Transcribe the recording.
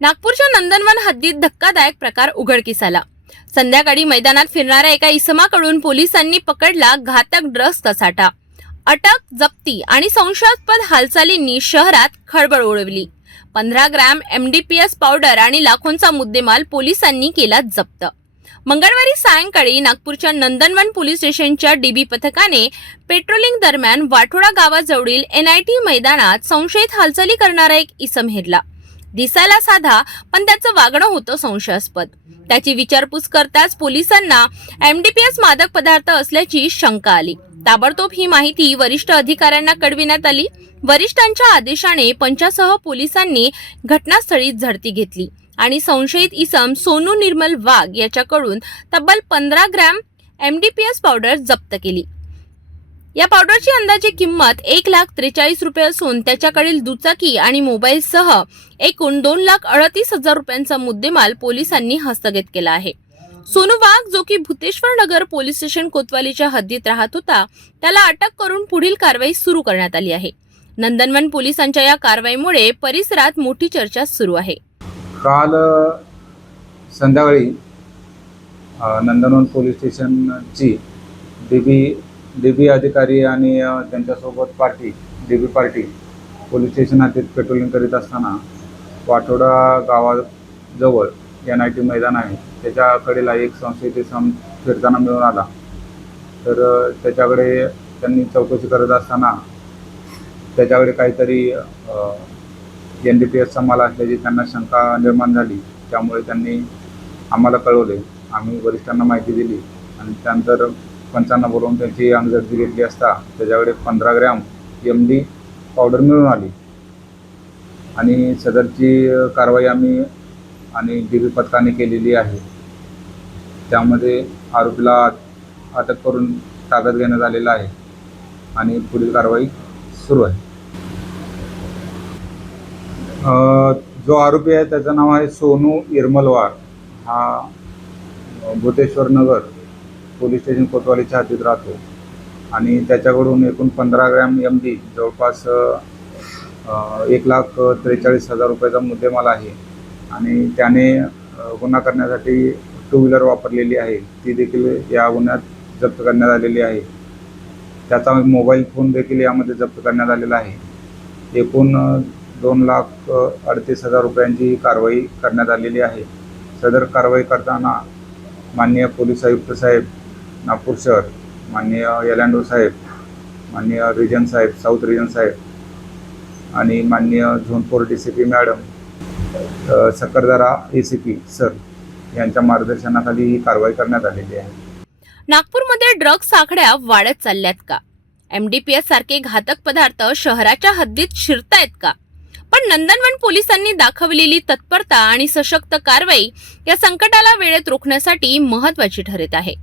नागपूरच्या नंदनवन हद्दीत धक्कादायक प्रकार उघडकीस आला. संध्याकाळी मैदानात फिरणाऱ्या एका इसमाकडून पोलिसांनी पकडला घातक ड्रग्जचा कसाटा अटक जप्ती आणि संशयास्पद हालचालींनी शहरात खळबळ उडवली पंधरा ग्रॅम एमडीपीएस पावडर आणि लाखोंचा मुद्देमाल पोलिसांनी केला जप्त. मंगळवारी सायंकाळी नागपूरच्या नंदनवन पोलीस स्टेशनच्या डीबी पथकाने पेट्रोलिंग दरम्यान वाठोडा गावाजवळील एनआयटी मैदानात संशयित हालचाली करणारा एक इसम हेरला. दिसायला साधा पण त्याचं वागणं होतं संशयास्पद. त्याची विचारपूस करताच पोलिसांना एमडीपीएस मादक पदार्थ असल्याची शंका आली. ताबडतोब ही माहिती वरिष्ठ अधिकाऱ्यांना कळविण्यात आली. वरिष्ठांच्या आदेशाने पंचासह पोलिसांनी घटनास्थळी झडती घेतली आणि संशयित इसम सोनू निर्मल वाघ याच्याकडून तब्बल पंधरा ग्रॅम एमडीपीएस पावडर जप्त केली. या पावडरची अंदाजे किंमत एक लाख त्रेचाळीस रुपये असून त्याच्याकडील दुचाकी आणि मोबाईलसह एकूण दोन लाख अडतीस हजार रुपयांचा मुद्देमाल पोलिसांनी हस्तगत केला आहे. सोनू वाघ जो की भूतेश्वर नगर पोलीस स्टेशन कोतवालीच्या हद्दीत राहत होता त्याला अटक करून पुढील कारवाई सुरू करण्यात आली आहे. नंदनवन पोलिसांच्या या कारवाईमुळे परिसरात मोठी चर्चा सुरू आहे. काल संध्याकाळी नंदनवन पोलीस स्टेशनची डी बी डी बी अधिकारी आणि त्यांच्यासोबत party D B party police station हद्दीत पेट्रोलिंग करीत असताना वाठोडा गावाजवळ एन आय टी मैदान आहे. त्याच्याकडेला एक संशयित सम फिरताना मिळून आला. तर त्याच्याकडे त्यांनी चौकशी करत असताना त्याच्याकडे काहीतरी एन डी पी एसचा माल असल्याची त्यांना शंका निर्माण झाली. त्यामुळे त्यांनी आम्हाला कळवले. आम्ही वरिष्ठांना माहिती दिली आणि त्यानंतर पंचांना बोलवून त्यांची अंगजर्दी घेतली असता त्याच्याकडे पंधरा ग्रॅम एम डी पावडर मिळून आली. आणि सदरची कारवाई आम्ही आणि डी बी पथकाने केलेली आहे. त्यामध्ये आरोपीला अटक करून ताब्यात घेण्यात आलेला आहे आणि पुढील कारवाई सुरू आहे. जो आरोपी आहे त्याचं नाव आहे सोनू इरमलवार. हा अ, भूतेश्वर नगर पोलीस स्टेशन कोतवालीच्या हद्दीत राहतो. आणि त्याच्याकडून एकूण पंधरा ग्रॅम एम डी जवळपास एक लाख त्रेचाळीस हजार रुपयाचा मुद्देमाल आहे. आणि त्याने गुन्हा करण्यासाठी टू व्हीलर वापरलेली आहे. ती देखील या गुन्ह्यात जप्त करण्यात आलेली आहे. त्याचा मोबाईल फोन देखील यामध्ये जप्त करण्यात आलेला आहे. एकूण दोन लाख अडतीस हजार रुपयांची ही कारवाई करण्यात आलेली आहे. सदर कारवाई करताना माननीय पोलीस आयुक्त साहेब नागपूर शहर माननीय यलांडो साहेब माननीय रिजन साहेब साऊथ रिजन साहेब आणि माननीय zone four D C P madam a, A C P sir यांच्या मार्गदर्शनाखाली ही कारवाई करण्यात आलेली आहे. नागपूरमध्ये ड्रग्स साखळ्या वाढत चालल्यात का? एमडीपीएस सारखे घातक पदार्थ शहराच्या हद्दीत शिरतायत का? पण नंदनवन पोलिसांनी दाखवलेली तत्परता आणि सशक्त कारवाई या संकटाला वेळेत रोखण्यासाठी महत्वाची ठरत आहे.